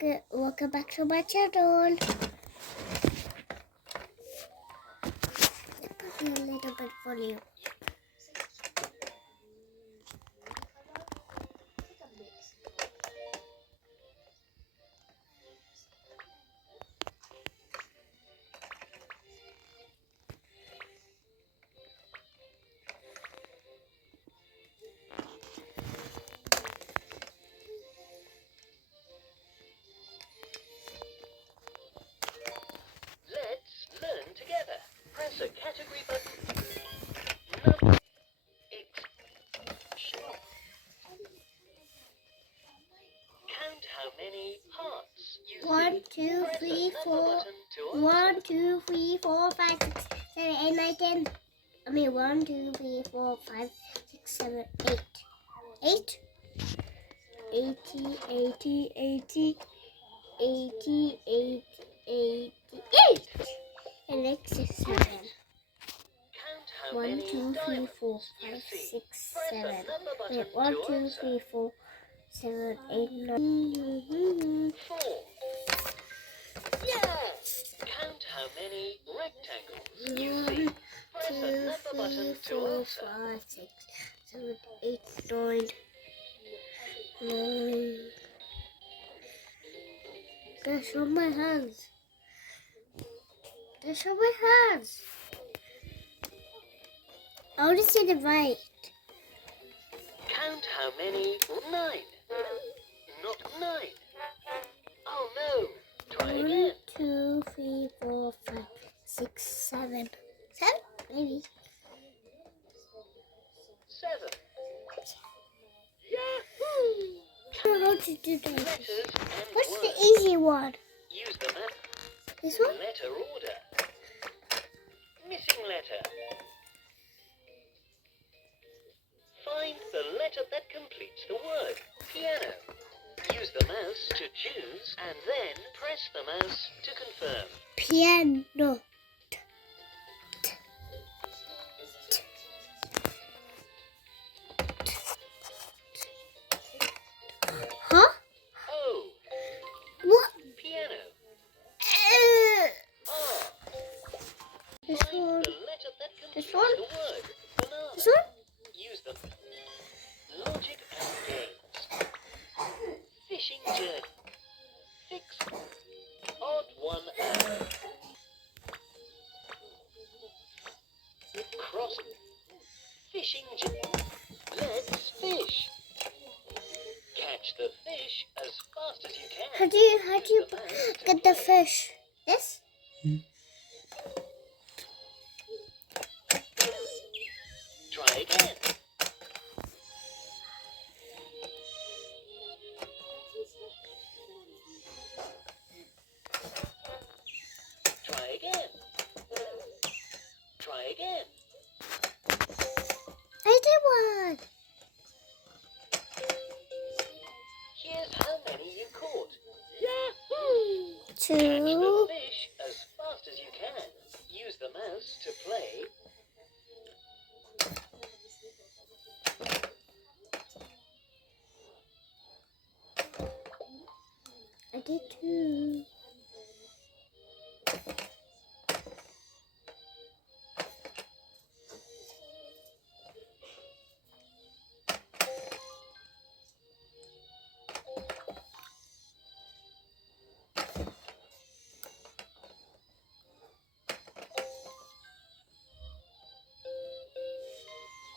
Okay, welcome back to my channel. Put a little bit for you. Let's learn together. Press a category button. Number 8. Shop. Count how many hearts you see. 1, 2, Press 3, the number 4. button to 1, 2, 3, 4, 5, 6, 7, 8, 9, 10. I mean 1, 2, 3, 4, 5, 6, 7, 8. 8. 80, 80, 80, 80, 80, 88. And next is 7. Count how 1, many 2, 3, diamonds 4, you 5, see. 6, Press 7. the number button Wait, 1, to 2, answer. 3, 4, 7, 8, 9. 4. Yeah! Count how many rectangles you see. 1, Press the 2, number 3, button to 4, answer. 5, 6, 7, 8, 9. 9. That's on my hands. That's on my hands. I want to see the right. Count how many. 9. Not 9. Oh no. Try 1, again. 2, 3, 4, 5, 6, 7. 7? Maybe. 7. Yahoo! I don't know how to do that. Letters and What's words. the easy one? Use the map. This one? Letter order. Missing letter. Find the letter that completes the word. Piano. Use the mouse to choose and then press the mouse to confirm. Piano. Huh? O. What? Piano. R. This Find one. the letter that This completes one? the word. Banana. This one? Use them. Logic and games. Fishing journey. Fix. Odd one out. Cross. Fishing journey. Let's fish. Catch the fish as fast as you can. How do you Use the mouse to get the play. fish? This? Try again. Try again. Try again. I did one. Here's how many you caught. Yahoo! Catch 2. the fish as fast as you can. Use the mouse to play. I did 2.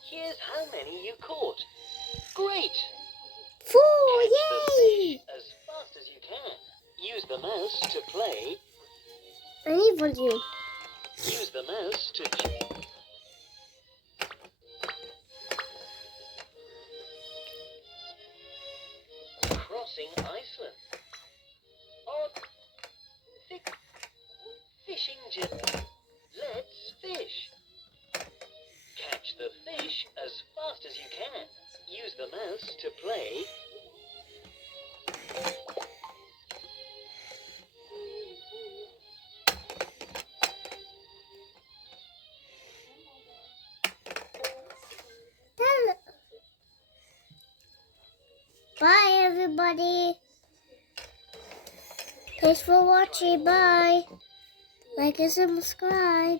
Here's how many you caught. Great! 4. Catch the Yay! fish as fast as you can. Use the mouse to play. I need volume. Use the mouse to crossing Iceland. Odd. Thick. Fishing journey. Let's fish. Catch the fish as fast as you can. Use the mouse to play. Bye, everybody. Thanks for watching. Bye. Like and subscribe.